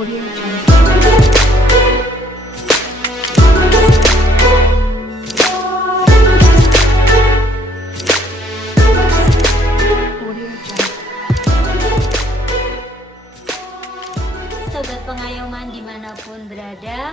Audio Jungle. Audio Jungle. Sobat Pengayoman dimanapun berada,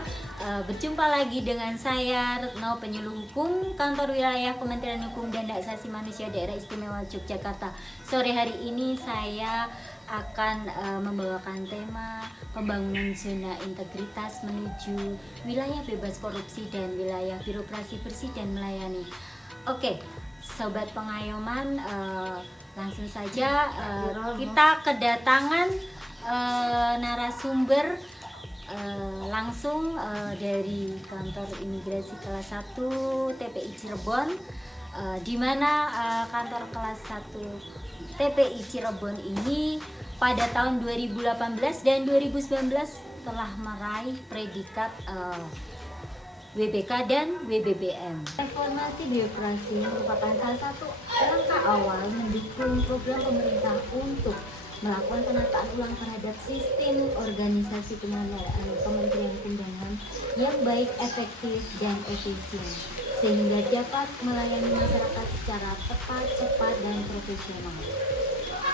berjumpa lagi dengan saya Retno, penyuluh hukum Kantor Wilayah Kementerian Hukum dan Hak Asasi Manusia Daerah Istimewa Yogyakarta. Sore hari ini saya akan membawakan tema pembangunan zona integritas menuju wilayah bebas korupsi dan wilayah birokrasi bersih dan melayani. Oke, Sobat Pengayoman, langsung saja kita kedatangan narasumber langsung dari kantor imigrasi kelas 1 TPI Cirebon, di mana kantor kelas 1 TPI Cirebon ini pada tahun 2018 dan 2019 telah meraih predikat WBK dan WBBM. Reformasi birokrasi merupakan salah satu langkah awal mendukung program pemerintah untuk melakukan penataan ulang terhadap sistem organisasi penyelenggaraan Kementerian Hukum dan HAM yang baik, efektif, dan efisien, sehingga dapat melayani masyarakat secara tepat, cepat, dan profesional,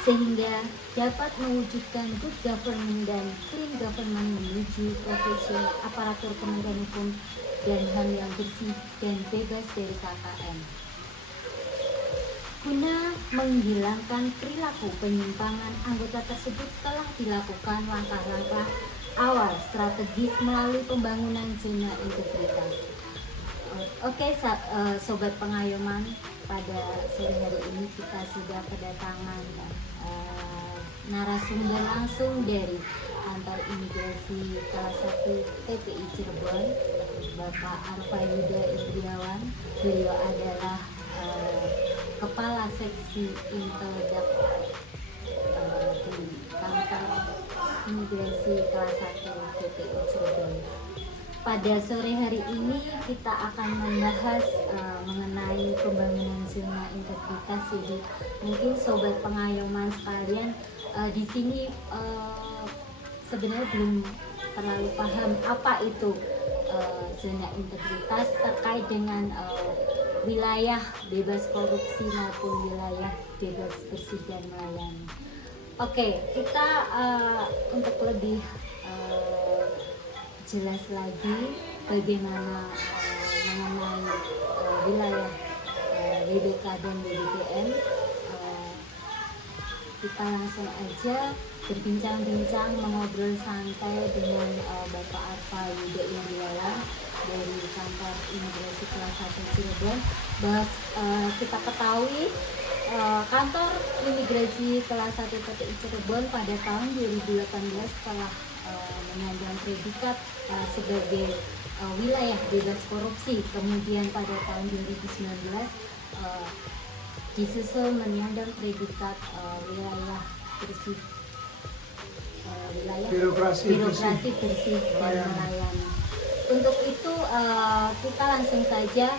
sehingga dapat mewujudkan good government dan clean government menuju profesi aparatur Kementerian Hukum dan HAM yang bersih dan bebas dari KKN. Guna menghilangkan perilaku penyimpangan, anggota tersebut telah dilakukan langkah-langkah awal strategis melalui pembangunan zona integritas. Oke, Sobat Pengayoman, pada sore hari ini kita sudah kedatangan narasumber langsung dari kantor imigrasi kelas 1 TPI Cirebon, Bapak Arfa Yuda Indriawan. Beliau adalah Kepala Seksi Inteldak di kantor imigrasi kelas 1 TPI Cirebon. Pada sore hari ini kita akan membahas mengenai pembangunan zona integritas. Jadi mungkin Sobat Pengayoman sekalian di sini sebenarnya belum terlalu paham apa itu zona integritas terkait dengan wilayah bebas korupsi maupun wilayah bebas bersih dan melayani. Oke, kita untuk lebih jelas lagi bagaimana mengenai wilayah WBK dan WBBM, kita langsung aja berbincang-bincang, mengobrol santai dengan Bapak Arfa Yuda Indriawan dari kantor imigrasi kelas 1 Cirebon. Bahwa kita ketahui kantor imigrasi kelas 1 TPI Cirebon pada tahun 2018 telah menyandang predikat sebagai wilayah bebas korupsi. Kemudian pada tahun 2019 disusul menyandang predikat wilayah bersih, wilayah birokrasi bersih dan melayani. Untuk itu kita langsung saja,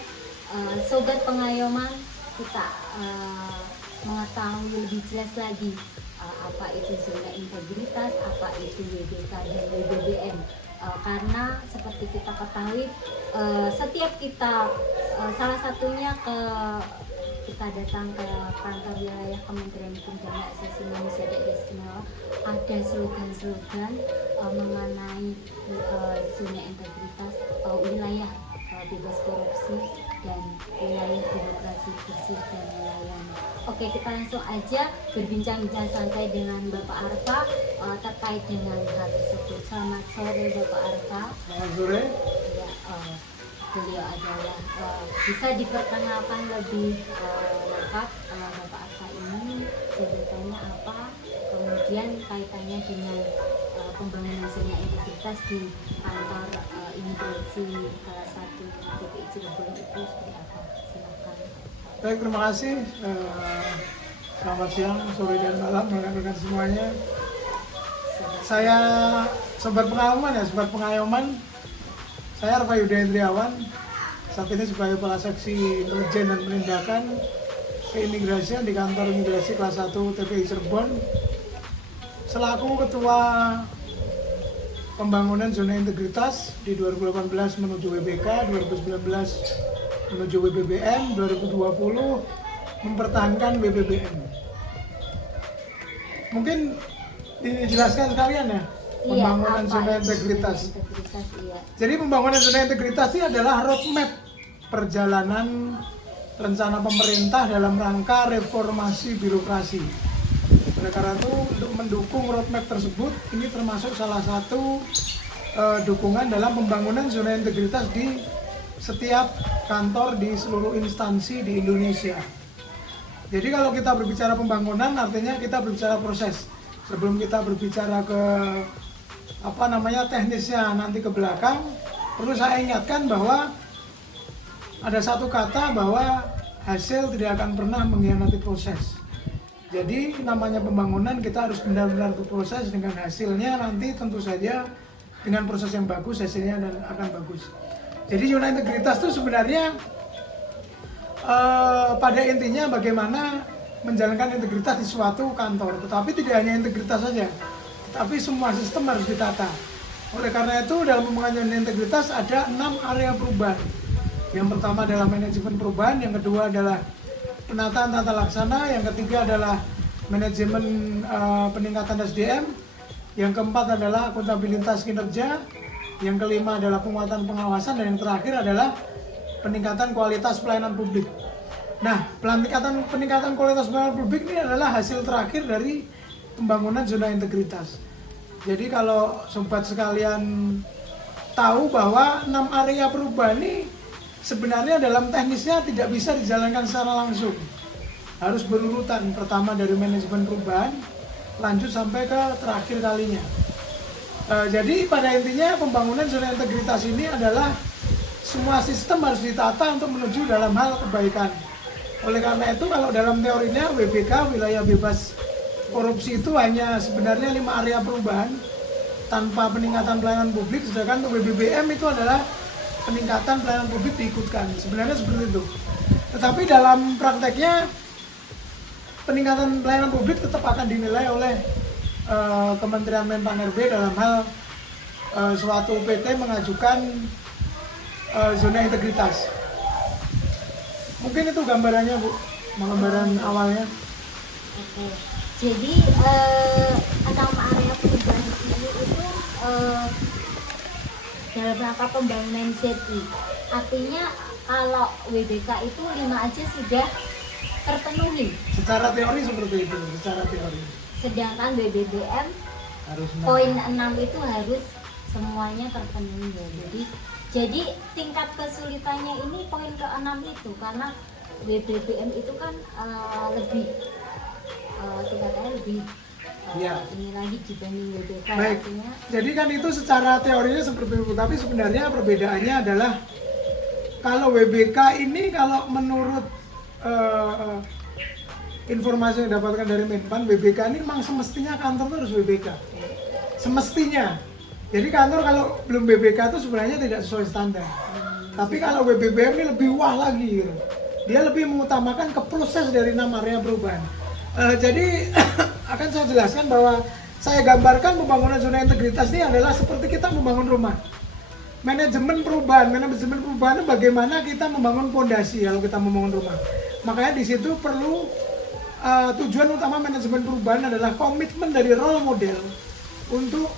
Sobat Pengayoman, kita mengetahui lebih jelas lagi apa itu zona integritas, apa itu WBK dan WBBM. Karena seperti kita ketahui, setiap kita salah satunya kita datang ke kantor wilayah Kementerian Hukum dan Hak Asasi Manusia Daerah Istimewa, ada slogan-slogan mengenai zona integritas, wilayah bebas korupsi dan wilayah birokrasi bersih dan melayani. Oke, kita langsung aja berbincang-bincang santai dengan Bapak Arfa terkait dengan hal tersebut. Selamat sore Bapak Arfa. Selamat sore. Ya, beliau adalah bisa diperkenalkan lebih lengkap Bapak Arfa ini jabatannya apa, kemudian kaitannya dengan pembangunan zona integritas di kantor imigrasi kelas 1 TPI Cirebon itu seperti apa? Silakan. Baik, terima kasih. Selamat siang, sore dan malam rekan-rekan semuanya. Saya Sobat Pengayoman, saya Arfa Yuda Indriawan. Saat ini sebagai Kepala Seksi Intelijen dan Penindakan Keimigrasian di kantor imigrasi kelas 1 TPI Cirebon, selaku Ketua pembangunan zona integritas di 2018 menuju WBK, 2019 menuju WBBM, 2020 mempertahankan WBBM. Mungkin dijelaskan sekalian ya, pembangunan zona integritas. Iya. Jadi pembangunan zona integritas ini adalah roadmap perjalanan rencana pemerintah dalam rangka reformasi birokrasi. Oleh karena itu, untuk mendukung roadmap tersebut, ini termasuk salah satu dukungan dalam pembangunan zona integritas di setiap kantor di seluruh instansi di Indonesia. Jadi kalau kita berbicara pembangunan, artinya kita berbicara proses. Sebelum kita berbicara ke teknisnya nanti ke belakang, perlu saya ingatkan bahwa ada satu kata bahwa hasil tidak akan pernah mengkhianati proses. Jadi namanya pembangunan kita harus benar-benar berproses, dengan hasilnya nanti tentu saja dengan proses yang bagus hasilnya dan akan bagus. Jadi zona integritas itu sebenarnya pada intinya bagaimana menjalankan integritas di suatu kantor. Tetapi tidak hanya integritas saja, tapi semua sistem harus ditata. Oleh karena itu dalam pembangunan integritas ada 6 area perubahan. Yang pertama adalah manajemen perubahan, yang kedua adalah penataan tata laksana, yang ketiga adalah manajemen peningkatan SDM, yang keempat adalah akuntabilitas kinerja, yang kelima adalah penguatan pengawasan, dan yang terakhir adalah peningkatan kualitas pelayanan publik. Nah, peningkatan kualitas pelayanan publik ini adalah hasil terakhir dari pembangunan zona integritas. Jadi kalau sobat sekalian tahu bahwa 6 area perubahan ini sebenarnya dalam teknisnya tidak bisa dijalankan secara langsung. Harus berurutan, pertama dari manajemen perubahan, lanjut sampai ke terakhir kalinya. Jadi pada intinya pembangunan zona integritas ini adalah semua sistem harus ditata untuk menuju dalam hal kebaikan. Oleh karena itu kalau dalam teorinya WBK, wilayah bebas korupsi, itu hanya sebenarnya 5 area perubahan tanpa peningkatan pelayanan publik, sedangkan untuk WBBM itu adalah peningkatan pelayanan publik diikutkan. Sebenarnya seperti itu. Tetapi dalam prakteknya peningkatan pelayanan publik tetap akan dinilai oleh Kementerian Menpan-RB dalam hal suatu PT mengajukan zona integritas. Mungkin itu gambarannya, Bu, gambaran awalnya. Oke. Jadi 6 area perubahan ini itu dalam rangka pembangunan ZI. Artinya kalau WBK itu 5 aja sudah terpenuhi. Secara teori seperti itu, secara teori. Sedangkan WBBM Harus poin 6 itu harus semuanya terpenuhi ya. Jadi tingkat kesulitannya ini poin ke-6 itu, karena WBBM itu kan lebih tingkatannya lebih ya. ini lagi dibanding WBK. Baik. Artinya Jadi kan itu secara teorinya seperti itu, tapi sebenarnya perbedaannya adalah kalau WBK ini, kalau menurut informasi yang didapatkan dari Menpan, WBK ini memang semestinya kantor itu harus WBK. Semestinya. Jadi kantor kalau belum WBK itu sebenarnya tidak sesuai standar. Tapi kalau WBBM ini lebih wah lagi gitu. Dia lebih mengutamakan ke proses dari 6 area perubahan. Jadi akan saya jelaskan bahwa saya gambarkan pembangunan zona integritas ini adalah seperti kita membangun rumah. Manajemen perubahan itu bagaimana kita membangun fondasi kalau kita membangun rumah. Makanya di situ perlu tujuan utama manajemen perubahan adalah komitmen dari role model untuk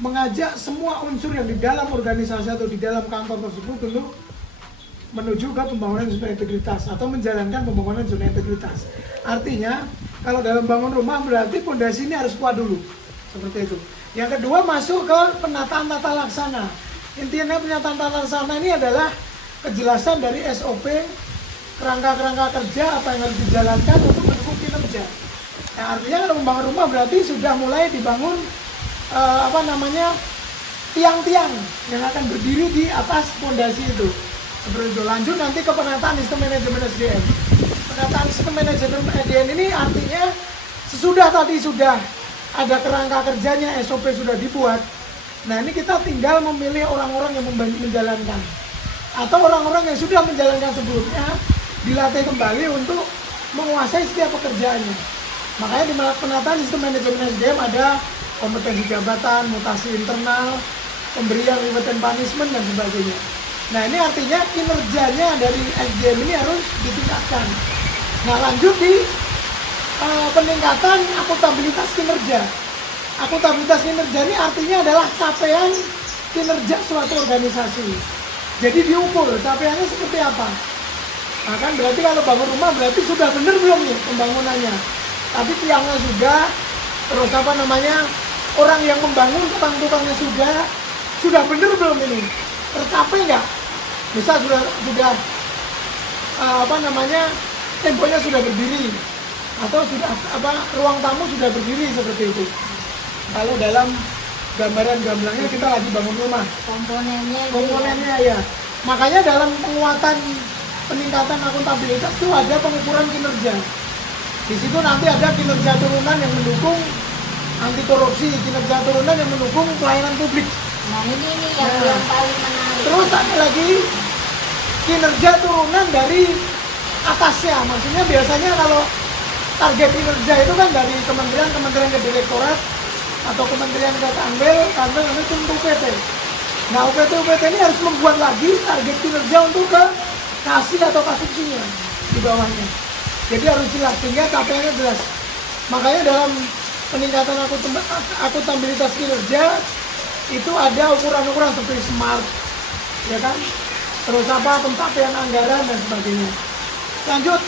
mengajak semua unsur yang di dalam organisasi atau di dalam kantor tersebut untuk menuju ke pembangunan zona integritas atau menjalankan pembangunan zona integritas. Artinya kalau dalam bangun rumah berarti fondasi ini harus kuat dulu, seperti itu. Yang kedua masuk ke penataan tata laksana. Intinya penataan tata laksana ini adalah kejelasan dari SOP, kerangka-kerangka kerja apa yang harus dijalankan untuk mendukung kinerja. Nah, artinya kalau membangun rumah berarti sudah mulai dibangun tiang-tiang yang akan berdiri di atas fondasi itu. Seperti itu. Lanjut nanti ke penataan sistem manajemen SDM. Penataan sistem manajemen SDM ini artinya sesudah tadi sudah ada kerangka kerjanya, SOP sudah dibuat. Nah, ini kita tinggal memilih orang-orang yang menjalankan. Atau orang-orang yang sudah menjalankan sebelumnya dilatih kembali untuk menguasai setiap pekerjaannya. Makanya di penataan sistem manajemen SDM ada kompetensi jabatan, mutasi internal, pemberian reward and punishment dan sebagainya. Nah ini artinya kinerjanya dari SDM ini harus ditingkatkan. Nah lanjut di peningkatan akuntabilitas kinerja. Akuntabilitas kinerja ini artinya adalah capaian kinerja suatu organisasi. Jadi diukur capaiannya seperti apa. Nah kan berarti kalau bangun rumah berarti sudah benar belum nih pembangunannya. Tapi tiangnya sudah, terus apa namanya, orang yang membangun, tukang-tukangnya sudah benar belum ini? Tercapai nggak? Misal sudah apa namanya, temboknya sudah berdiri atau sudah ruang tamu sudah berdiri seperti itu. Kalau dalam gambaran gamblangnya kita lagi bangun rumah. Komponennya ya. Makanya dalam penguatan peningkatan akuntabilitas itu ada pengukuran kinerja. Di situ nanti ada kinerja turunan yang mendukung anti korupsi, kinerja turunan yang mendukung pelayanan publik. Nah ini yang paling menarik. Terus ada lagi kinerja turunan dari atasnya. Maksudnya biasanya kalau target kinerja itu kan dari kementerian ke direktorat atau kementerian ke kanwil itu untuk UPT. Nah UPT ini harus membuat lagi target kinerja untuk ke kasih atau kasubsinya di bawahnya. Jadi harus jelas, sehingga capaiannya jelas. Makanya dalam peningkatan akuntabilitas kinerja itu ada ukuran-ukuran seperti SMART, ya kan? Terus pencapaian anggaran dan sebagainya. Lanjut,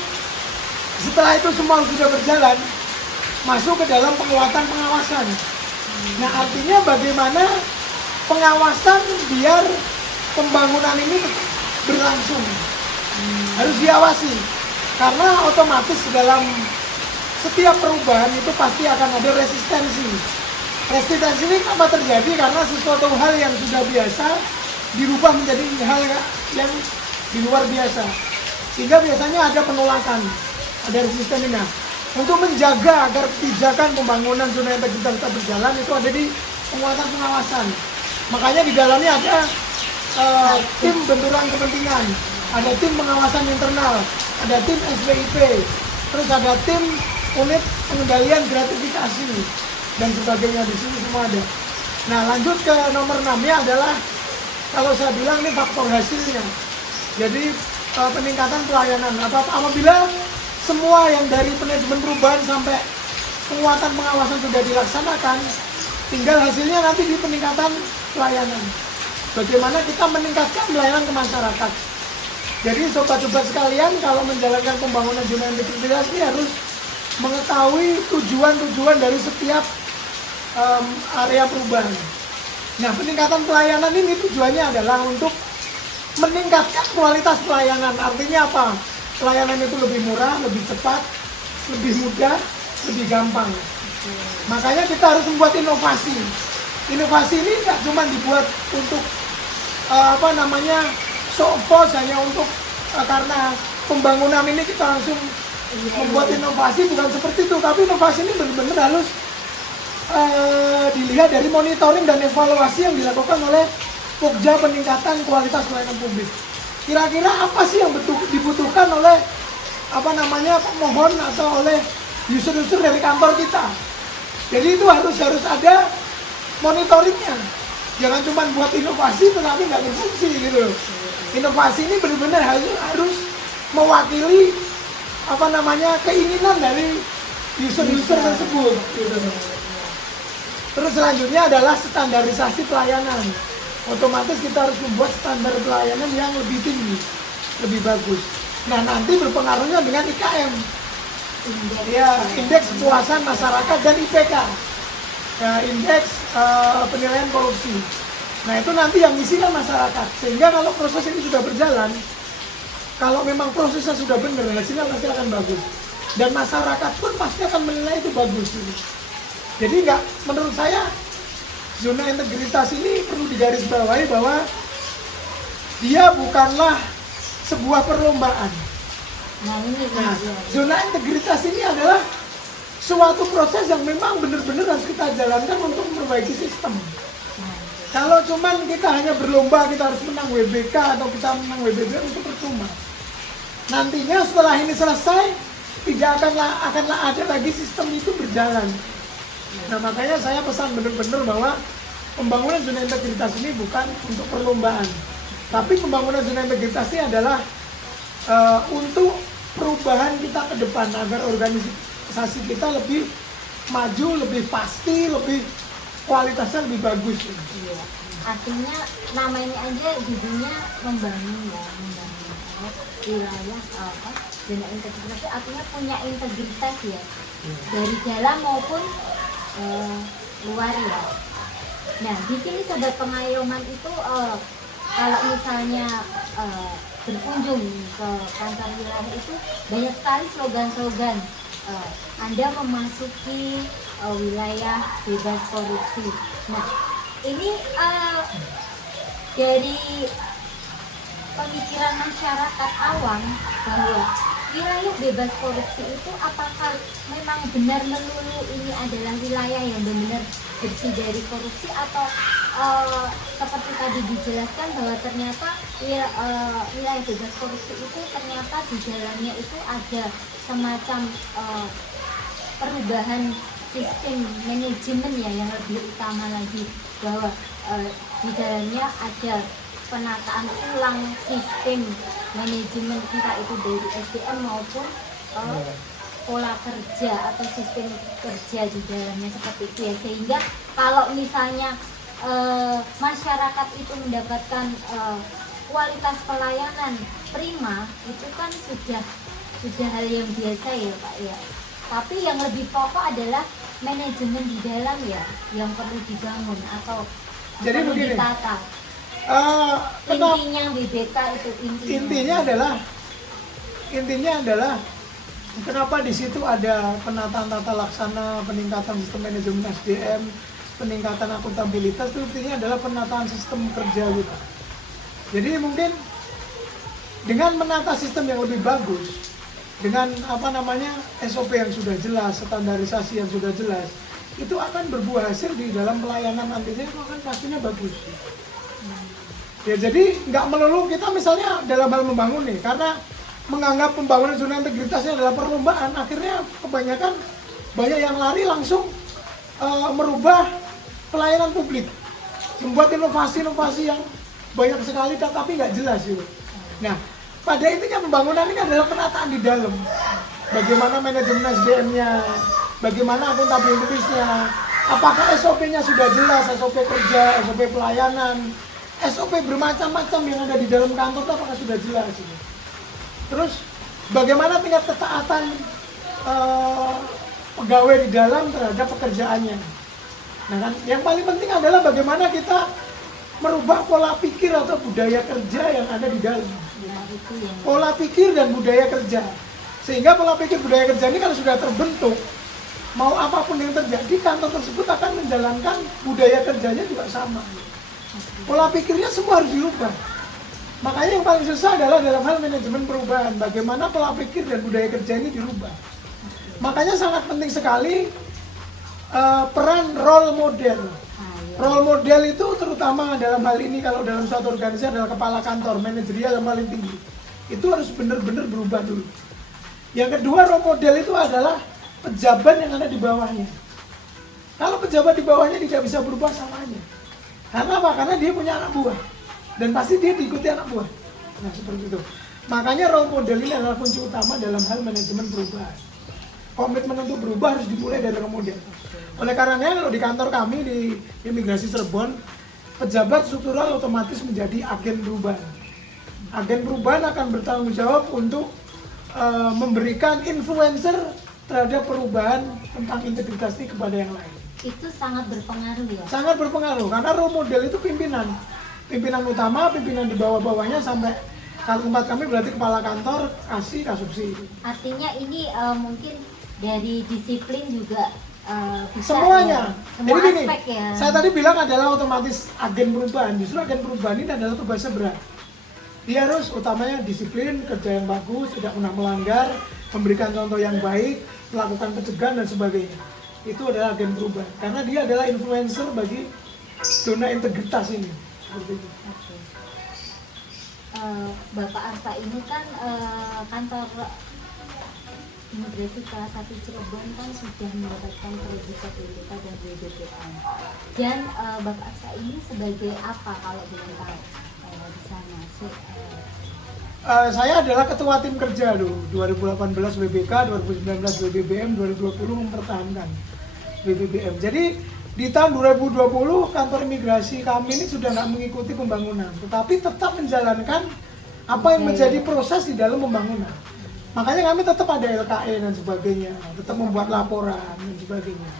setelah itu semua sudah berjalan, masuk ke dalam penguatan pengawasan. Nah artinya bagaimana pengawasan biar pembangunan ini berlangsung, harus diawasi. Karena otomatis dalam setiap perubahan itu pasti akan ada resistensi. Resistensi ini apa terjadi? Karena sesuatu hal yang sudah biasa dirubah menjadi hal yang di luar biasa. Sehingga biasanya ada penolakan, ada resistensi. Nah, untuk menjaga agar kebijakan pembangunan zona integritas tetap berjalan itu ada di penguatan pengawasan. Makanya di dalamnya ada tim benturan kepentingan, ada tim pengawasan internal, ada tim SPIP, terus ada tim unit pengendalian gratifikasi dan sebagainya. Di sini semua ada. Nah lanjut ke nomor 6-nya adalah kalau saya bilang ini faktor hasilnya. Jadi peningkatan pelayanan. Apabila semua yang dari manajemen perubahan sampai penguatan pengawasan sudah dilaksanakan, tinggal hasilnya nanti di peningkatan pelayanan. Bagaimana kita meningkatkan pelayanan ke masyarakat. Jadi sobat-sobat sekalian, kalau menjalankan pembangunan zona integritas ini harus mengetahui tujuan-tujuan dari setiap area perubahan. Nah, peningkatan pelayanan ini tujuannya adalah untuk meningkatkan kualitas pelayanan. Artinya apa? Pelayanan itu lebih murah, lebih cepat, lebih mudah, lebih gampang. Makanya kita harus membuat inovasi. Inovasi ini nggak cuma dibuat untuk so-pos hanya untuk karena pembangunan ini kita langsung membuat inovasi, bukan seperti itu. Tapi inovasi ini benar-benar harus dilihat dari monitoring dan evaluasi yang dilakukan oleh Pokja peningkatan kualitas pelayanan publik. Kira-kira apa sih yang dibutuhkan oleh pemohon atau oleh user-user dari kantor kita. Jadi itu harus ada monitoringnya. Jangan cuma buat inovasi tetapi nggak berfungsi gitu. Inovasi ini benar-benar harus mewakili keinginan dari user-user tersebut gitu. Terus selanjutnya adalah standarisasi pelayanan. Otomatis kita harus membuat standar pelayanan yang lebih tinggi, lebih bagus. Nah nanti berpengaruhnya dengan IKM, indeks kepuasan masyarakat, dan IPK, indeks penilaian korupsi. Nah itu nanti yang ngisi kan masyarakat. Sehingga kalau proses ini sudah berjalan, kalau memang prosesnya sudah benar, hasilnya pasti akan bagus. Dan masyarakat pun pasti akan menilai itu bagus. Jadi menurut saya zona integritas ini perlu digarisbawahi bahwa dia bukanlah sebuah perlombaan. Nah, zona integritas ini adalah suatu proses yang memang benar-benar harus kita jalankan untuk memperbaiki sistem. Kalau cuman kita hanya berlomba, kita harus menang WBK atau kita menang WBB, itu percuma. Nantinya setelah ini selesai, tidak akanlah ada lagi sistem itu berjalan. Nah makanya saya pesan benar-benar bahwa pembangunan zona integritas ini bukan untuk perlombaan, tapi pembangunan zona integritas ini adalah untuk perubahan kita ke depan agar organisasi kita lebih maju, lebih pasti, lebih kualitasnya lebih bagus. Iya. Artinya nama ini aja judulnya membangun ya, membangun wilayah zona integritas itu artinya punya integritas ya, dari dalam maupun luar ya. Nah di sini sobat pengayoman itu kalau misalnya berkunjung ke kantor wilayah itu banyak sekali slogan-slogan Anda memasuki wilayah bebas korupsi. Nah ini dari pemikiran masyarakat awam bahwa wilayah bebas korupsi itu apakah memang benar melulu ini adalah wilayah yang benar-benar bersih dari korupsi, atau seperti tadi dijelaskan bahwa ternyata wilayah bebas korupsi itu ternyata di dalamnya itu ada semacam perubahan sistem manajemen ya yang lebih utama lagi, bahwa di dalamnya ada penataan ulang sistem manajemen entah itu dari SDM maupun pola kerja atau sistem kerja di dalamnya seperti itu ya, sehingga kalau misalnya masyarakat itu mendapatkan kualitas pelayanan prima itu kan sudah hal yang biasa ya Pak ya. Tapi yang lebih pokok adalah manajemen di dalam ya yang perlu dibangun atau Jadi perlu begini, ditata. Intinya BBK itu intinya adalah kenapa di situ ada penataan tata laksana, peningkatan sistem manajemen SDM, peningkatan akuntabilitas, itu intinya adalah penataan sistem kerja kita. Jadi mungkin dengan menata sistem yang lebih bagus, dengan SOP yang sudah jelas, standarisasi yang sudah jelas, itu akan berbuah hasil di dalam pelayanan nantinya, itu akan pastinya bagus. Ya jadi nggak melulu kita misalnya dalam hal membangun nih, karena menganggap pembangunan zona integritasnya adalah perlombaan, akhirnya kebanyakan banyak yang lari langsung merubah pelayanan publik, membuat inovasi-inovasi yang banyak sekali tapi nggak jelas gitu. Nah pada intinya pembangunan ini adalah penataan di dalam, bagaimana manajemen SDM-nya, bagaimana akuntabilitasnya, apakah SOP-nya sudah jelas, SOP kerja, SOP pelayanan, SOP bermacam-macam yang ada di dalam kantor itu apakah sudah jelas gitu. Terus bagaimana tingkat ketaatan pegawai di dalam terhadap pekerjaannya. Nah kan yang paling penting adalah bagaimana kita merubah pola pikir atau budaya kerja yang ada di dalam. Pola pikir dan budaya kerja, sehingga pola pikir budaya kerja ini kalau sudah terbentuk, mau apapun yang terjadi, kantor tersebut akan menjalankan budaya kerjanya juga sama. Pola pikirnya semua harus dirubah. Makanya yang paling susah adalah dalam hal manajemen perubahan, bagaimana pola pikir dan budaya kerja ini dirubah. Makanya sangat penting sekali peran role model. Role model itu terutama dalam hal ini kalau dalam suatu organisasi adalah kepala kantor, manajerial yang paling tinggi. Itu harus benar-benar berubah dulu. Yang kedua, role model itu adalah pejabat yang ada di bawahnya. Kalau pejabat di bawahnya tidak bisa berubah samanya. Karena apa? Karena dia punya anak buah. Dan pasti dia diikuti anak buah. Nah seperti itu. Makanya role model ini adalah kunci utama dalam hal manajemen perubahan. Komitmen untuk berubah harus dimulai dari role model. Oleh karenanya kalau di kantor kami di Imigrasi Cirebon, pejabat struktural otomatis menjadi agen perubahan. Agen perubahan akan bertanggung jawab untuk memberikan influencer terhadap perubahan tentang integritas ini kepada yang lain. Itu sangat berpengaruh ya? Sangat berpengaruh, karena role model itu pimpinan. Pimpinan utama, pimpinan di bawah-bawahnya, sampai kalau tempat kami berarti kepala kantor, kasubsi. Artinya ini mungkin dari disiplin juga bisa semuanya. Ya, semua jadi gini, ya. Saya tadi bilang adalah otomatis agen perubahan. Justru agen perubahan ini adalah tugasnya berat. Dia harus utamanya disiplin, kerja yang bagus, tidak pernah melanggar, memberikan contoh yang baik, melakukan pencegahan dan sebagainya. Itu adalah agen perubahan. Karena dia adalah influencer bagi zona integritas ini. Seperti itu. Okay. Bapak Arfa ini kan kantor imigrasi kelas 1 Cirebon kan sudah mendapatkan predikat WPK dan WBPM. Dan Bapak Asa ini sebagai apa kalau boleh tahu di sana? Saya adalah ketua tim kerja dulu 2018 WBK, 2019 WBBM, 2020 mempertahankan WBBM. Jadi di tahun 2020 kantor imigrasi kami ini sudah nggak mengikuti pembangunan, tetapi tetap menjalankan apa yang menjadi proses di dalam pembangunan. Makanya kami tetap ada LKE dan sebagainya, tetap membuat laporan dan sebagainya.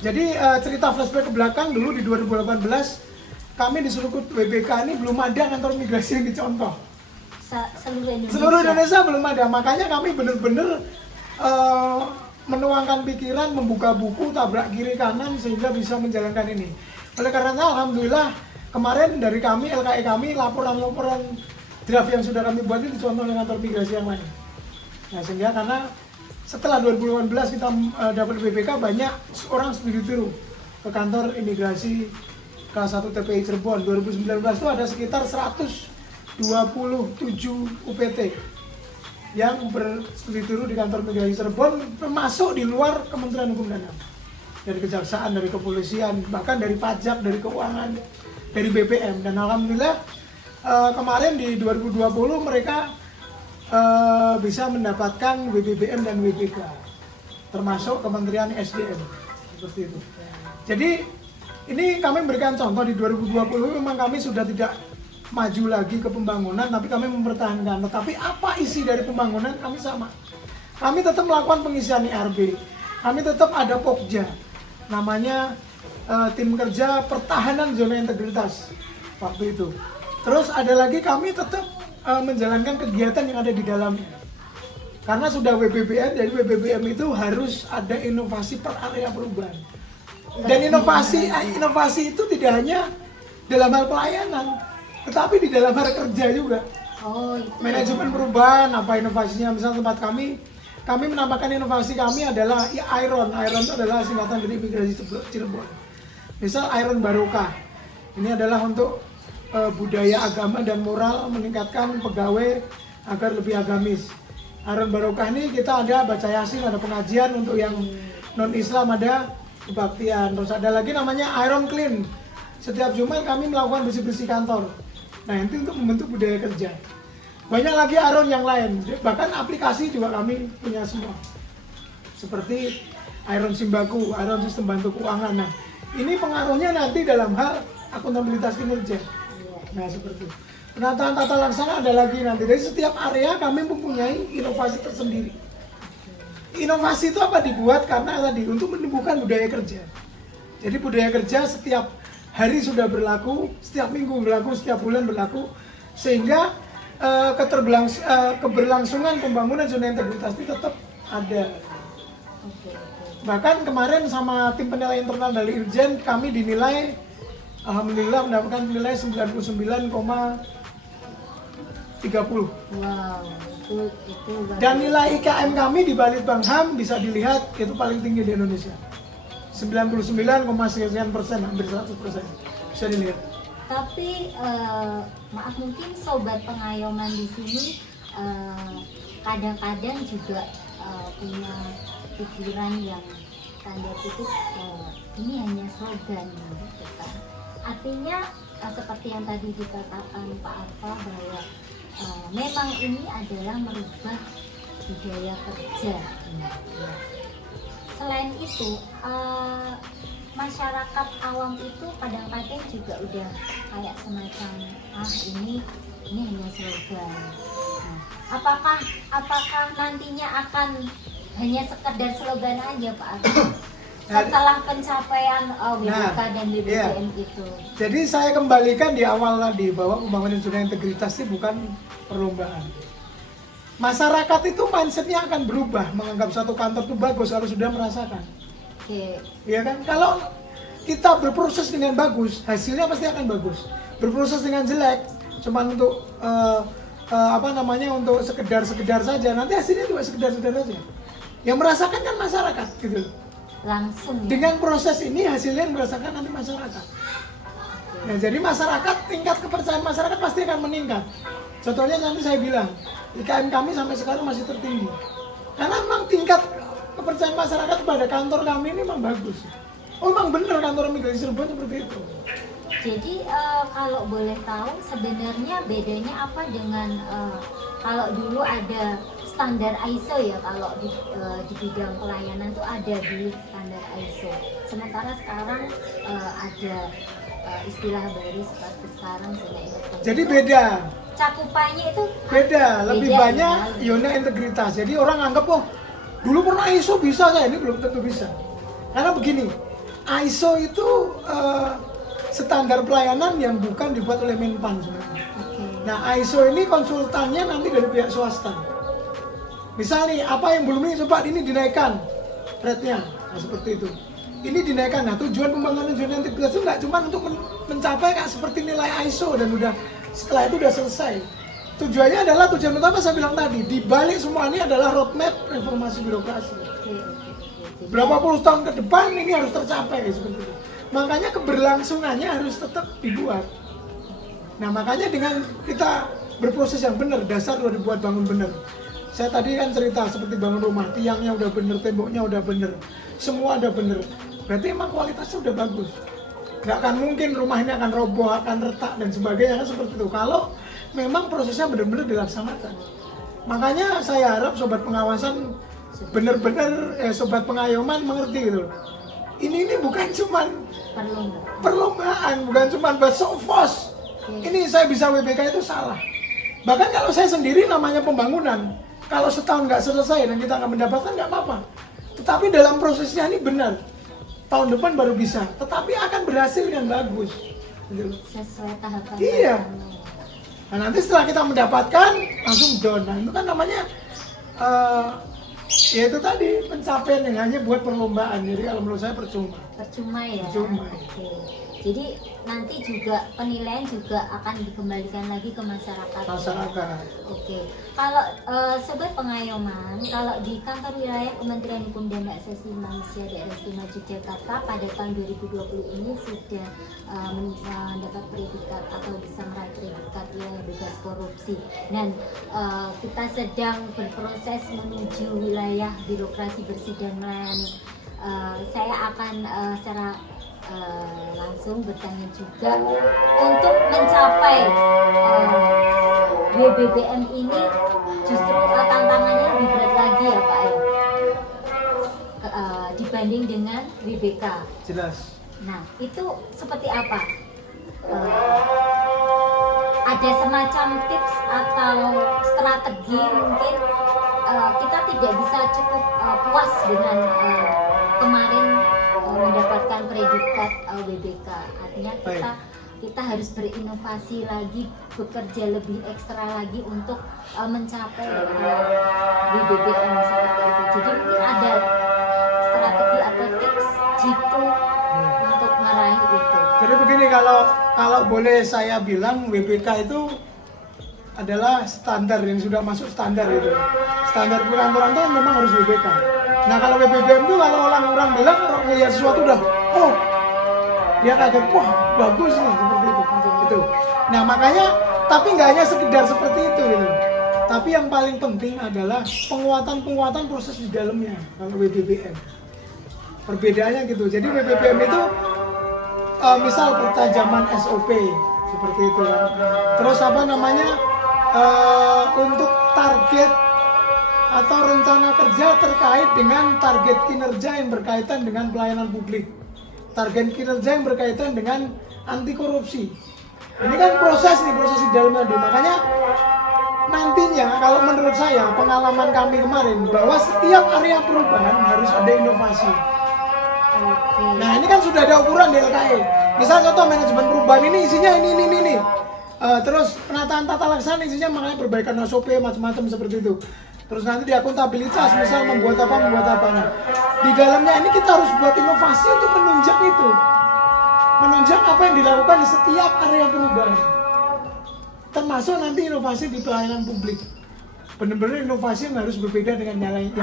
Jadi cerita flashback ke belakang dulu di 2018 kami disuruh WBK ini belum ada kantor imigrasi yang dicontoh. Seluruh Indonesia belum ada, makanya kami benar-benar menuangkan pikiran, membuka buku, tabrak kiri kanan sehingga bisa menjalankan ini. Oleh karena alhamdulillah kemarin dari kami, LKE kami, laporan-laporan draft yang sudah kami buat itu dicontoh oleh kantor imigrasi yang lain. Nah sehingga karena setelah 2018 kita dapat BPK, banyak orang studi tiru ke kantor imigrasi kelas 1 TPI Cirebon. 2019 itu ada sekitar 127 UPT yang berstudi tiru di kantor imigrasi Cirebon, termasuk di luar Kementerian Hukum dan HAM, dari kejaksaan, dari kepolisian, bahkan dari pajak, dari keuangan, dari BPM. Dan alhamdulillah kemarin di 2020 mereka bisa mendapatkan WBBM dan WBK, termasuk Kementerian SDM, seperti itu. Jadi ini kami memberikan contoh di 2020 memang kami sudah tidak maju lagi ke pembangunan, tapi kami mempertahankan. Tetapi apa isi dari pembangunan kami sama. Kami tetap melakukan pengisian IRB, kami tetap ada Pokja, namanya tim kerja pertahanan zona integritas waktu itu. Terus ada lagi kami tetap menjalankan kegiatan yang ada di dalamnya. Karena sudah WBBM, jadi WBBM itu harus ada inovasi per area perubahan. Dan inovasi itu tidak hanya dalam hal pelayanan, tetapi di dalam hal kerja juga. Manajemen perubahan, apa inovasinya? Misalnya tempat kami menambahkan inovasi kami adalah IRON. IRON itu adalah singkatan dari imigrasi Cirebon. Misal IRON Barokah. Ini adalah untuk budaya agama dan moral, meningkatkan pegawai agar lebih agamis. IRON Barokah ini kita ada baca yasin, ada pengajian. Untuk yang non Islam ada kebaktian. Terus ada lagi namanya IRON Clean. Setiap Jumat kami melakukan bersih-bersih kantor. Nah itu untuk membentuk budaya kerja. Banyak lagi IRON yang lain, bahkan aplikasi juga kami punya semua. Seperti IRON Simbaku, IRON Sistem Bantu Keuangan. Nah ini pengaruhnya nanti dalam hal akuntabilitas kinerja. Nah seperti itu. Penataan tata laksana ada lagi nanti. Dari setiap area kami mempunyai inovasi tersendiri. Inovasi itu apa dibuat karena tadi untuk menumbuhkan budaya kerja. Jadi budaya kerja setiap hari sudah berlaku, setiap minggu berlaku, setiap bulan berlaku, sehingga keberlangsungan pembangunan zona integritas itu tetap ada. Bahkan kemarin sama tim penilai internal dari Irjen kami dinilai, alhamdulillah mendapatkan nilai 99,30. Wow, itu Dan nilai IKM kami di Balitbang HAM bisa dilihat itu paling tinggi di Indonesia. 99,9%, hampir 100%. Bisa dilihat. Tapi maaf, mungkin sobat pengayoman di sini kadang-kadang juga punya pikiran yang tanda kutip ini hanya slogan gitu kan. Artinya seperti yang tadi dikatakan Pak Arfa bahwa memang ini adalah merubah budaya kerja. Selain itu, masyarakat awam itu kadang-kadang juga udah kayak semacam ini hanya slogan. Nah, apakah nantinya akan hanya sekedar slogan aja Pak Arfa setelah pencapaian WBK dan BBM itu? Jadi saya kembalikan di awal tadi bahwa pembangunan zona integritas itu bukan perlombaan. Masyarakat itu mindsetnya akan berubah, menganggap satu kantor itu bagus kalau sudah merasakan. Iya kan? Kalau kita berproses dengan bagus, hasilnya pasti akan bagus. Berproses dengan jelek, cuman untuk untuk sekedar saja, nanti hasilnya juga sekedar saja. Yang merasakan kan masyarakat, gitu. Langsung. Dengan proses ini hasilnya yang merasakan nanti masyarakat. Nah, jadi masyarakat, tingkat kepercayaan masyarakat pasti akan meningkat. Contohnya nanti saya bilang, IKM kami sampai sekarang masih tertinggi. Karena memang tingkat kepercayaan masyarakat pada kantor kami ini memang bagus. Oh, memang benar kantor imigrasi Cirebon seperti itu. Jadi kalau boleh tahu sebenarnya bedanya apa dengan kalau dulu ada standar ISO ya, kalau di bidang pelayanan tuh ada dulu standar ISO. Sementara sekarang ada istilah baru seperti sekarang zona integritas. Jadi beda. Cakupannya itu Beda, lebih beda, banyak ya. zona integritas. Jadi orang anggap, oh dulu pernah ISO bisa saya, ini belum tentu bisa. Karena begini, ISO itu standar pelayanan yang bukan dibuat oleh Menpan sebenarnya. Oke. Nah, ISO ini konsultannya nanti dari pihak swasta. Misal nih, apa yang belum ini coba ini dinaikkan rate-nya, nah, seperti itu. Ini dinaikkan. Nah, tujuan pembangunan zona integritas itu nggak cuma untuk mencapai kayak seperti nilai ISO dan udah setelah itu udah selesai. Tujuannya adalah tujuan utama saya bilang tadi. Di balik semua ini adalah roadmap reformasi birokrasi. Oke. Berapa puluh tahun ke depan ini harus tercapai seperti itu. Makanya keberlangsungannya harus tetap dibuat. Nah, makanya dengan kita berproses yang benar, dasar udah dibuat bangun benar. Saya tadi kan cerita seperti bangun rumah, tiangnya udah bener, temboknya udah bener, semua udah bener. Berarti emang kualitasnya udah bagus. Gak akan mungkin rumah ini akan roboh, akan retak dan sebagainya kan seperti itu. Kalau memang prosesnya benar-benar dilaksanakan. Makanya saya harap sobat pengawasan benar-benar sobat pengayoman mengerti gitu. Ini bukan cuman perlombaan, bukan cuman buat sofos. Ini saya bisa WBK itu salah. Bahkan kalau saya sendiri namanya pembangunan, kalau setahun nggak selesai dan kita nggak mendapatkan nggak apa-apa. Tetapi dalam prosesnya ini benar. Tahun depan baru bisa, tetapi akan berhasil dengan bagus. Gitu. Sesuai tahapan. Iya. Nah, nanti setelah kita mendapatkan langsung down. Nah, itu kan namanya ya itu tadi pencapaian yang hanya buat perlombaan. Jadi kalau menurut saya percuma. Percuma ya. Percuma. Oke. Jadi nanti juga penilaian juga akan dikembalikan lagi ke masyarakat. Masyarakat. Oke. Kalau sobat pengayoman, kalau di kantor wilayah Kementerian Hukum dan Hak Asasi Manusia Daerah Istimewa Yogyakarta pada tahun 2020 ini sudah mendapat predikat atau bisa meraih predikat wilayah bebas korupsi. Dan kita sedang berproses menuju wilayah birokrasi bersih dan melayani. Saya akan secara langsung bertanya juga untuk mencapai WBBM ini justru tantangannya lebih berat lagi ya Pak ya, dibanding dengan WBK. Jelas. Nah itu seperti apa? Ada semacam tips atau strategi mungkin kita tidak bisa cukup puas dengan kemarin mendapatkan predikat WBK. Artinya kita harus berinovasi lagi, bekerja lebih ekstra lagi untuk mencapai WBBM seperti itu. Jadi mungkin ada strategi atau tips jitu untuk meraih itu. Jadi begini, kalau boleh saya bilang WBK itu adalah standar yang sudah masuk standar itu. Standar perkantoran itu memang harus WBK. Nah kalau WBBM itu kalau orang bilang orang melihat sesuatu udah, oh dia kaget, wah bagus nih seperti itu. Gitu. Nah makanya, tapi nggak hanya sekedar seperti itu gitu. Tapi yang paling penting adalah penguatan proses di dalamnya kalau WBBM. Perbedaannya gitu. Jadi WBBM itu misal pertajaman SOP seperti itu kan. Terus apa namanya untuk target atau rencana kerja terkait dengan target kinerja yang berkaitan dengan pelayanan publik, target kinerja yang berkaitan dengan anti korupsi. Ini kan proses di dalamnya. Makanya nantinya kalau menurut saya pengalaman kami kemarin bahwa setiap area perubahan harus ada inovasi. Nah ini kan sudah ada ukuran di LKE. Misal contoh manajemen perubahan ini isinya ini. Terus penataan tata laksana isinya makanya perbaikan SOP macam-macam seperti itu. Terus nanti di akuntabilitas misal membuat apa. Nah, di dalamnya ini kita harus buat inovasi untuk menunjang itu. Menunjang apa yang dilakukan di setiap area perubahan. Termasuk nanti inovasi di pelayanan publik. Benar-benar inovasi yang harus berbeda dengan yang lainnya.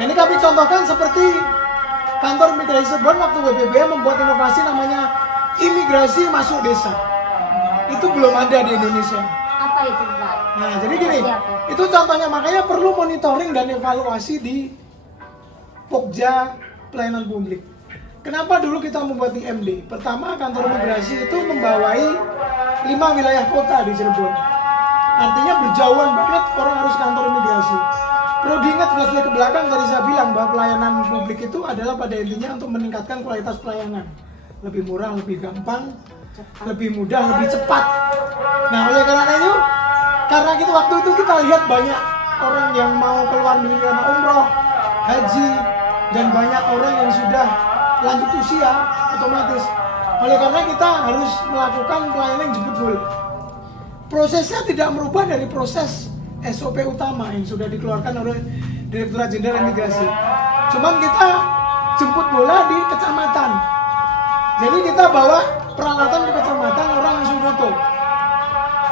Nah ini kami contohkan seperti kantor imigrasi Cirebon waktu WBBM membuat inovasi namanya imigrasi masuk desa. Itu belum ada di Indonesia. Apa apa itu Pak? Nah, jadi gini, Seperti apa? itu contohnya, makanya perlu monitoring dan evaluasi di Pokja pelayanan publik. Kenapa dulu kita membuat IMD? Pertama, kantor imigrasi itu membawai 5 wilayah kota di Cirebon. Artinya berjauhan banget orang harus kantor imigrasi. Perlu diingat flashback ke belakang, tadi saya bilang bahwa pelayanan publik itu adalah pada intinya untuk meningkatkan kualitas pelayanan. Lebih murah, lebih gampang, lebih mudah, lebih cepat. Nah, oleh karena itu, karena gitu waktu itu kita lihat banyak orang yang mau keluar negeri karena umroh, haji, dan banyak orang yang sudah lanjut usia otomatis. Oleh karena kita harus melakukan pelayanan yang jemput bola. Prosesnya tidak merubah dari proses SOP utama yang sudah dikeluarkan oleh Direktorat Jenderal Imigrasi. Cuman kita jemput bola di kecamatan. Jadi kita bawa peralatan ke kecamatan, orang langsung foto.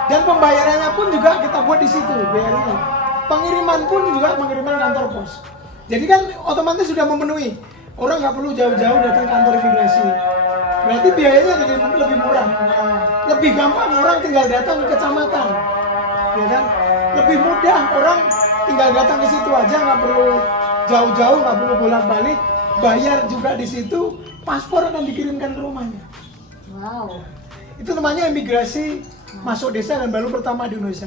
Dan pembayarannya pun juga kita buat di situ, BRI. Pengiriman pun juga pengiriman kantor pos. Jadi kan otomatis sudah memenuhi. Orang nggak perlu jauh-jauh datang ke kantor imigrasi. Berarti biayanya jadi lebih murah. Lebih gampang orang tinggal datang ke kecamatan. Ya kan? Lebih mudah orang tinggal datang ke situ aja, nggak perlu jauh-jauh, nggak perlu bolak-balik. Bayar juga di situ, paspor akan dikirimkan ke rumahnya. Wow. Itu namanya imigrasi masuk desa dan baru pertama di Indonesia.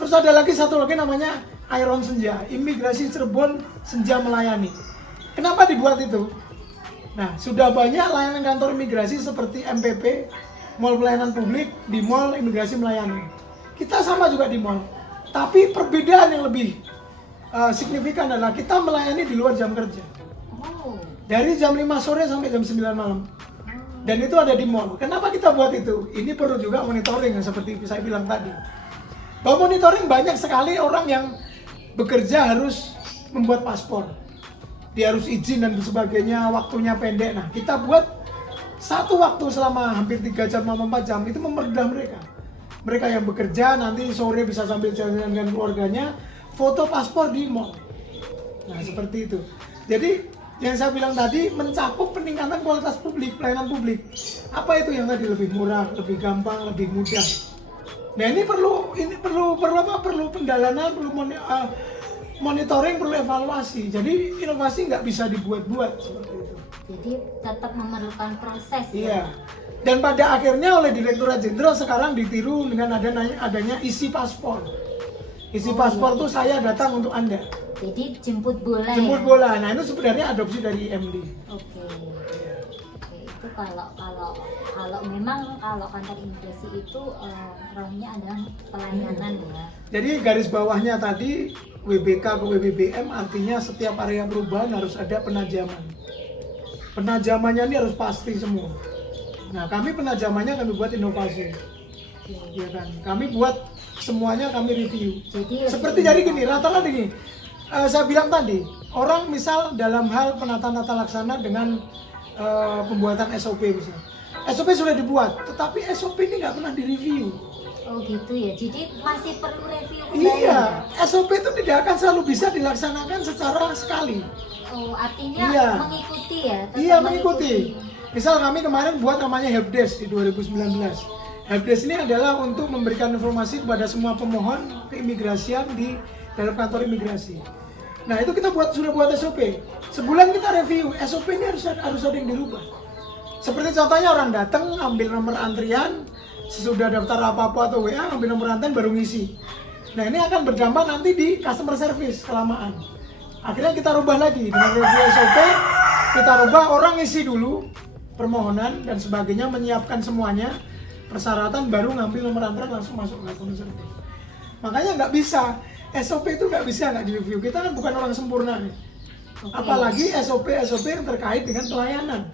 Terus ada lagi satu lagi namanya Iron Senja, imigrasi Cirebon Senja Melayani. Kenapa dibuat itu? Nah, sudah banyak layanan kantor imigrasi seperti MPP, Mall Pelayanan Publik, di Mall Imigrasi Melayani. Kita sama juga di mall. Tapi perbedaan yang lebih signifikan adalah kita melayani di luar jam kerja. Oh. Dari jam 5 sore sampai jam 9 malam. Dan itu ada di mall. Kenapa kita buat itu? Ini perlu juga monitoring seperti saya bilang tadi. Bahwa monitoring banyak sekali orang yang bekerja harus membuat paspor. Dia harus izin dan sebagainya, waktunya pendek. Nah, kita buat satu waktu selama hampir 3 jam, 4 jam, itu mempermudah mereka. Mereka yang bekerja nanti sore bisa sambil jalan dengan keluarganya, foto paspor di mall. Nah, seperti itu. Jadi, yang saya bilang tadi mencakup peningkatan kualitas publik, pelayanan publik. Apa itu yang tadi lebih murah, lebih gampang, lebih mudah. Nah, ini perlu pendalaman, perlu monitoring, perlu evaluasi. Jadi inovasi nggak bisa dibuat-buat seperti itu. Jadi tetap memerlukan proses. Iya. Dan pada akhirnya oleh Direktorat Jenderal sekarang ditiru dengan adanya isi paspor. Isi paspor tuh saya datang untuk Anda. Jadi jemput bola. Jemput ya? bola. Nah, itu sebenarnya adopsi dari IMD. Oke. Oke, itu kalau memang kalau kantor imigrasi itu rohnya adalah pelayanan ya. Jadi garis bawahnya tadi WBK ke WBBM artinya setiap area perubahan harus ada penajaman. Penajamannya ini harus pasti semua. Nah, kami penajamannya kami buat inovasi. Ya kan? Kami buat semuanya kami review. Jadi Seperti jadi gini, rata-rata gini. Saya bilang tadi, orang misal dalam hal penataan tata laksana dengan pembuatan SOP misalnya. SOP sudah dibuat, tetapi SOP ini nggak pernah direview. Oh gitu ya, jadi masih perlu review kembali. Iya, SOP itu tidak akan selalu bisa dilaksanakan secara sekali. Oh, artinya Iya. mengikuti ya? Tetap Iya, mengikuti. Misal kami kemarin buat namanya Helpdesk di 2019. Helpdesk ini adalah untuk memberikan informasi kepada semua pemohon keimigrasian di dalam kantor imigrasi. Nah, itu kita sudah buat SOP. Sebulan kita review, SOP ini harus ada yang dirubah. Seperti contohnya orang datang ambil nomor antrian, sesudah daftar apa-apa atau WA ambil nomor antrian baru ngisi. Nah, ini akan berdampak nanti di customer service kelamaan. Akhirnya kita rubah lagi dengan review SOP, kita rubah orang ngisi dulu permohonan dan sebagainya, menyiapkan semuanya persyaratan, baru ngambil nomor antrian langsung masuk ke customer service. Makanya nggak bisa, SOP itu nggak bisa nggak direview. Kita kan bukan orang sempurna nih. Apalagi SOP yang terkait dengan pelayanan.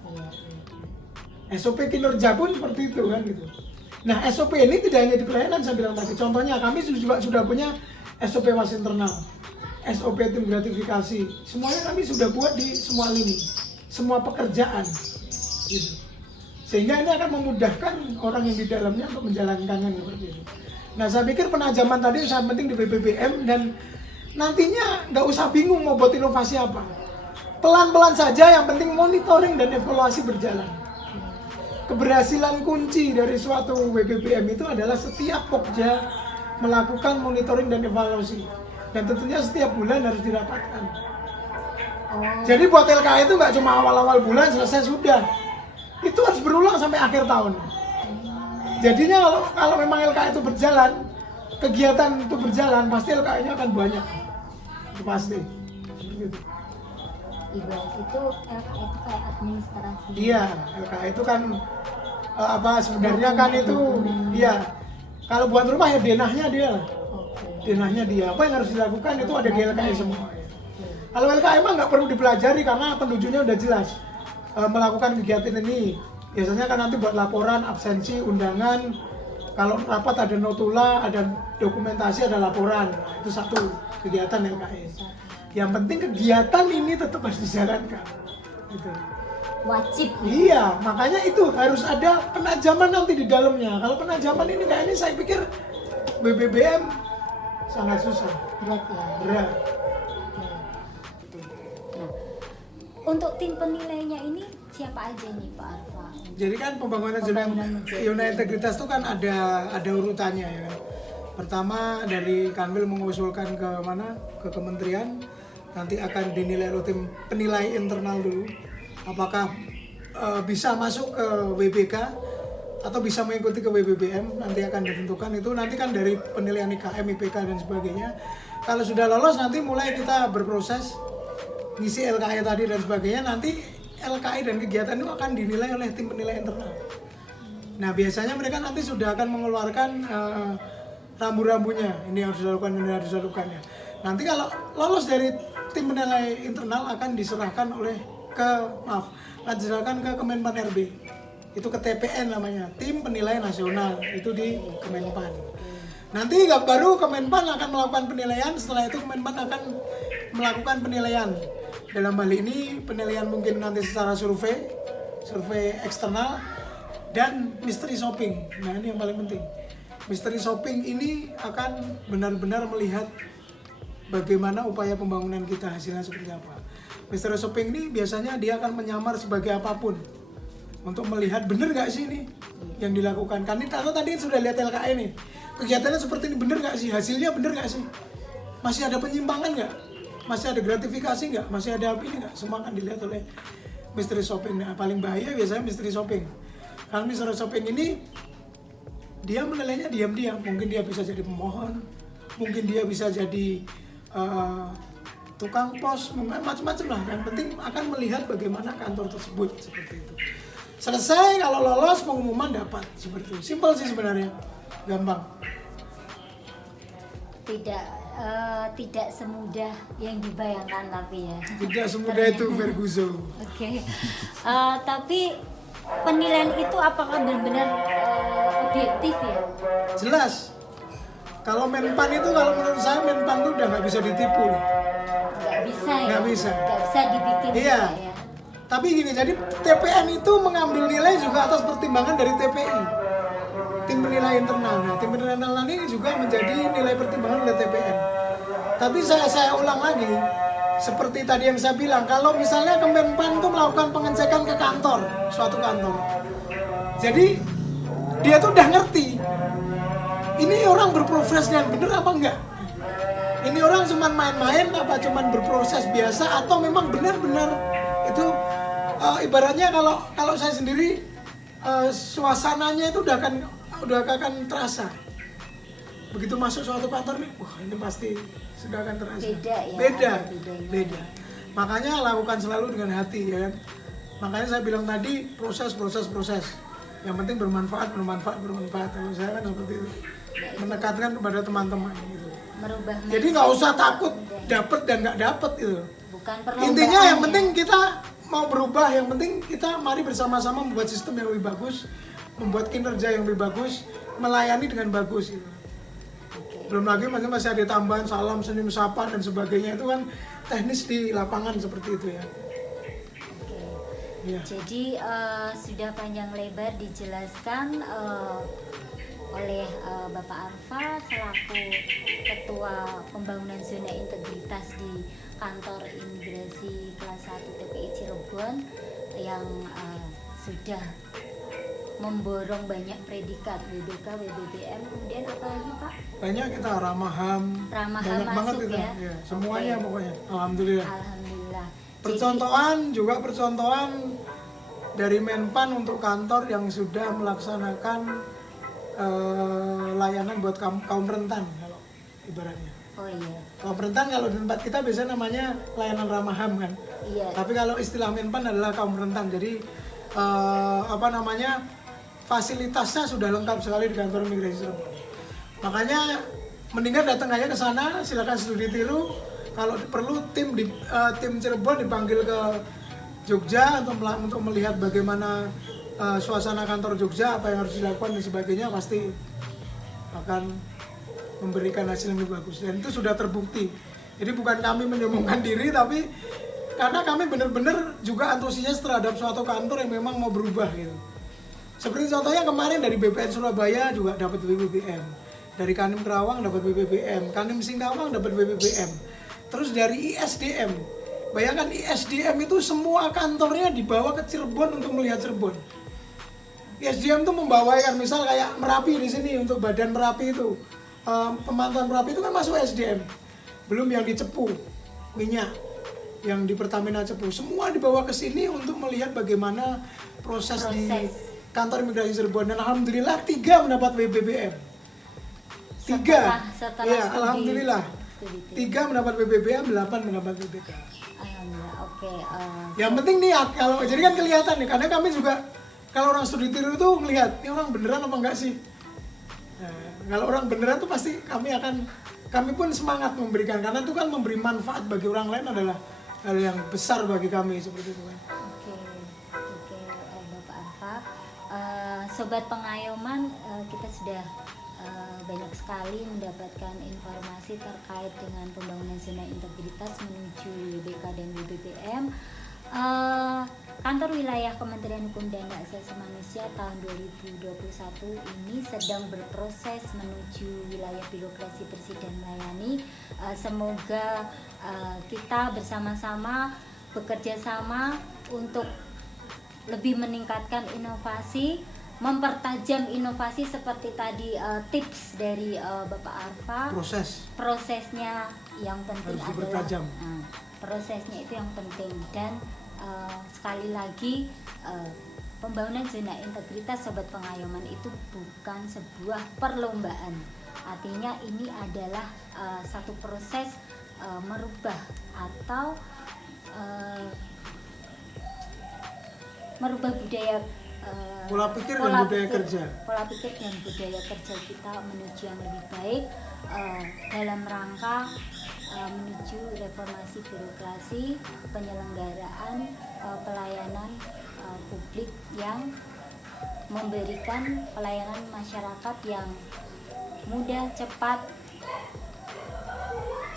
SOP kinerja pun seperti itu kan gitu. Nah, SOP ini tidak hanya di pelayanan, saya bilang tadi. Contohnya kami juga sudah punya SOP was internal, SOP tim gratifikasi. Semuanya kami sudah buat di semua lini, semua pekerjaan gitu. Sehingga ini akan memudahkan orang yang di dalamnya untuk menjalankannya seperti itu. Nah, saya pikir penajaman tadi sangat penting di BBBM, dan nantinya nggak usah bingung mau buat inovasi apa. Pelan-pelan saja, yang penting monitoring dan evaluasi berjalan. Keberhasilan kunci dari suatu WBBM itu adalah setiap Pokja melakukan monitoring dan evaluasi. Dan tentunya setiap bulan harus dirapatkan. Jadi buat LKI itu nggak cuma awal-awal bulan selesai sudah. Itu harus berulang sampai akhir tahun. Jadinya kalau memang LKI itu berjalan, kegiatan itu berjalan, pasti LKI-nya akan banyak. Itu pasti. Gitu. Ibarat itu LKI itu kayak administrasi. Iya, LKI itu kan sebenarnya kan itu iya. Kalau buat rumah ya denahnya dia lah. Denahnya dia. Apa yang harus dilakukan itu ada di LKI semua. Ya. Kalau LKI mah nggak perlu dipelajari karena penunjuknya udah jelas. Melakukan kegiatan ini biasanya kan nanti buat laporan, absensi, undangan. Kalau rapat ada notula, ada dokumentasi, ada laporan. Nah, itu satu kegiatan LKI. Yang penting kegiatan ini tetap harus dijalankan. Gitu. Wajib. Iya, makanya itu harus ada penajaman nanti di dalamnya. Kalau penajaman ini kayak ini saya pikir BBBM sangat susah. Berat ya. Berat. Nah, untuk tim penilainya ini siapa aja nih Pak Arfa? Jadi kan pembangunan zona integritas itu kan ada urutannya ya kan. Pertama dari Kanwil mengusulkan ke mana? Ke kementerian. Nanti akan dinilai oleh tim penilai internal dulu. Apakah bisa masuk ke WBK atau bisa mengikuti ke WBBM, nanti akan ditentukan. Itu nanti kan dari penilaian IKM, IPK dan sebagainya. Kalau sudah lolos nanti mulai kita berproses ngisi LKI tadi dan sebagainya. Nanti LKI dan kegiatan itu akan dinilai oleh tim penilai internal. Nah biasanya mereka nanti sudah akan mengeluarkan rambu-rambunya, ini harus dilakukan, ini harus dilakukan ya. Nanti kalau lolos dari tim penilai internal akan diserahkan diserahkan ke Kemenpan RB. Itu ke TPN namanya, tim penilai nasional, itu di Kemenpan. Nanti baru Kemenpan akan melakukan penilaian, setelah itu Kemenpan akan melakukan penilaian. Dalam hal ini penilaian mungkin nanti secara survei eksternal dan mystery shopping. Nah ini yang paling penting. Mystery shopping ini akan benar-benar melihat bagaimana upaya pembangunan kita, hasilnya seperti apa. Mystery shopping ini biasanya dia akan menyamar sebagai apapun untuk melihat benar gak sih ini yang dilakukan. Kan tadi sudah lihat LKI nih, kegiatannya seperti ini, benar gak sih, hasilnya benar gak sih, masih ada penyimpangan gak, masih ada gratifikasi gak, masih ada apa ini gak, semua akan dilihat oleh mystery shopping. Nah paling bahaya biasanya mystery shopping. Kalau mystery shopping ini dia menilainya diam-diam, mungkin dia bisa jadi pemohon, mungkin dia bisa jadi tukang pos, macam-macam lah. Yang penting akan melihat bagaimana kantor tersebut, seperti itu. Selesai, kalau lolos pengumuman dapat, seperti itu. Simpel sih sebenarnya, gampang. Tidak semudah yang dibayangkan tapi ya. Tidak semudah itu Ferguson. Oke. Tapi penilaian itu apakah benar-benar objektif ya? Jelas. Kalau Menpan itu, kalau menurut saya Menpan itu udah nggak bisa ditipu. Nggak bisa ya? Nggak bisa. Nggak bisa dibikin Iya. juga ya? Tapi gini, jadi TPN itu mengambil nilai juga atas pertimbangan dari TPI, tim penilai internal. Nah, tim penilai internal ini juga menjadi nilai pertimbangan oleh TPN. Tapi saya ulang lagi, seperti tadi yang saya bilang, kalau misalnya Kemenpan itu melakukan pengecekan ke kantor, suatu kantor, jadi dia tuh udah ngerti ini orang berproses dengan benar apa enggak, ini orang cuma main-main apa cuma berproses biasa, atau memang benar-benar itu ibaratnya kalau saya sendiri suasananya itu udah akan terasa. Begitu masuk suatu kantor nih, wah ini pasti sudah akan terasa. Beda. Makanya lakukan selalu dengan hati ya kan. Makanya saya bilang tadi proses. Yang penting bermanfaat. Kalau saya kan seperti itu. Menekankan kepada teman-teman gitu. Merubah. Jadi nggak usah takut dapat dan nggak dapat gitu. Bukan perlombaan. Intinya yang ya? penting kita mau berubah, yang penting kita mari bersama-sama membuat sistem yang lebih bagus, membuat kinerja yang lebih bagus, melayani dengan bagus gitu. Belum lagi masih ada tambahan salam, senyum, sapa dan sebagainya, itu kan teknis di lapangan seperti itu ya. Ya. Jadi sudah panjang lebar dijelaskan oleh Bapak Arfa selaku Ketua Pembangunan Zona Integritas di Kantor Imigrasi Kelas 1 TPI Cirebon yang sudah memborong banyak predikat WBK, WBBM, kemudian apa lagi Pak? Banyak kita ramah HAM, Ramah banyak HAM banget masuk kita. ya? Ya, semuanya Oke. pokoknya. Alhamdulillah. Alhamdulillah. Percontohan dari Menpan untuk kantor yang sudah melaksanakan layanan buat kaum rentan kalau ibaratnya. Oh iya. Kaum rentan kalau di tempat kita biasanya namanya layanan ramah HAM kan. Iya. Tapi kalau istilah Menpan adalah kaum rentan. Jadi fasilitasnya sudah lengkap sekali di kantor imigrasi Cirebon. Makanya mendingan datang aja ke sana, silakan studi tiru. Kalau perlu tim Cirebon dipanggil ke Jogja untuk melihat bagaimana suasana kantor Jogja, apa yang harus dilakukan dan sebagainya, pasti akan memberikan hasil yang lebih bagus. Dan itu sudah terbukti. Jadi bukan kami menyombongkan diri, tapi karena kami benar-benar juga antusias terhadap suatu kantor yang memang mau berubah gitu. Seperti contohnya kemarin dari BPN Surabaya juga dapat BBBM, dari Kanim Kerawang dapat BBBM, Kanim Singkawang dapat BBBM, terus dari ISDM. Bayangkan ISDM itu semua kantornya dibawa ke Cirebon untuk melihat Cirebon. ISDM itu membawa kan misal kayak Merapi di sini untuk badan Merapi itu, pemantauan Merapi itu kan masuk ISDM, belum yang di Cepu minyak, yang di Pertamina Cepu, semua dibawa ke sini untuk melihat bagaimana proses di kantor imigrasi Cirebon. Dan alhamdulillah 3 mendapat WBBM. 3. Setelah Ya, studi. alhamdulillah. 3 mendapat WBBM, 8 mendapat WBK. Alhamdulillah. Oke. Yang penting niat, kalau jadi kan kelihatan nih, karena kami juga kalau orang studi tiru itu ngelihat, ini orang beneran apa enggak sih? Nah, kalau orang beneran tuh pasti kami pun semangat memberikan, karena itu kan memberi manfaat bagi orang lain adalah hal yang besar bagi kami seperti itu kan. Oke, Bapak Arfa. Sobat Pengayoman, kita sudah banyak sekali mendapatkan informasi terkait dengan pembangunan zona integritas menuju WBK dan WBBM. Kantor Wilayah Kementerian Hukum dan Hak Asasi Manusia tahun 2021 ini sedang berproses menuju wilayah birokrasi bersih dan melayani. Semoga kita bersama-sama bekerja sama untuk lebih meningkatkan inovasi, mempertajam inovasi seperti tadi tips dari Bapak Arfa. Prosesnya yang penting harus adalah dipertajam. Prosesnya itu yang penting. Dan sekali lagi pembangunan zona integritas Sobat Pengayoman itu bukan sebuah perlombaan. Artinya ini adalah satu proses merubah atau merubah budaya Pola pikir dan budaya kerja. Pola pikir dan budaya kerja kita menuju yang lebih baik dalam rangka menuju reformasi birokrasi, penyelenggaraan pelayanan publik yang memberikan pelayanan masyarakat yang mudah, cepat,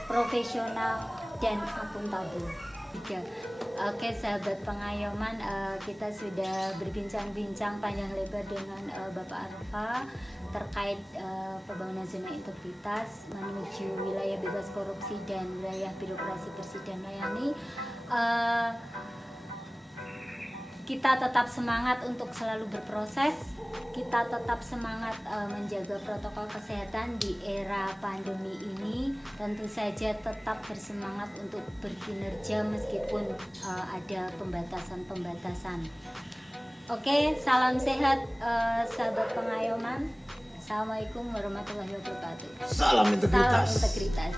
profesional, dan akuntabel. Oke, sahabat Pengayoman, kita sudah berbincang-bincang panjang lebar dengan Bapak Arfa terkait pembangunan zona integritas menuju wilayah bebas korupsi dan wilayah birokrasi bersih dan melayani. Kita tetap semangat untuk selalu berproses. Kita tetap semangat menjaga protokol kesehatan di era pandemi ini. Tentu saja tetap bersemangat untuk berkinerja meskipun ada pembatasan-pembatasan. Oke, salam sehat sahabat Pengayoman. Assalamualaikum warahmatullahi wabarakatuh. Salam integritas. Salam integritas.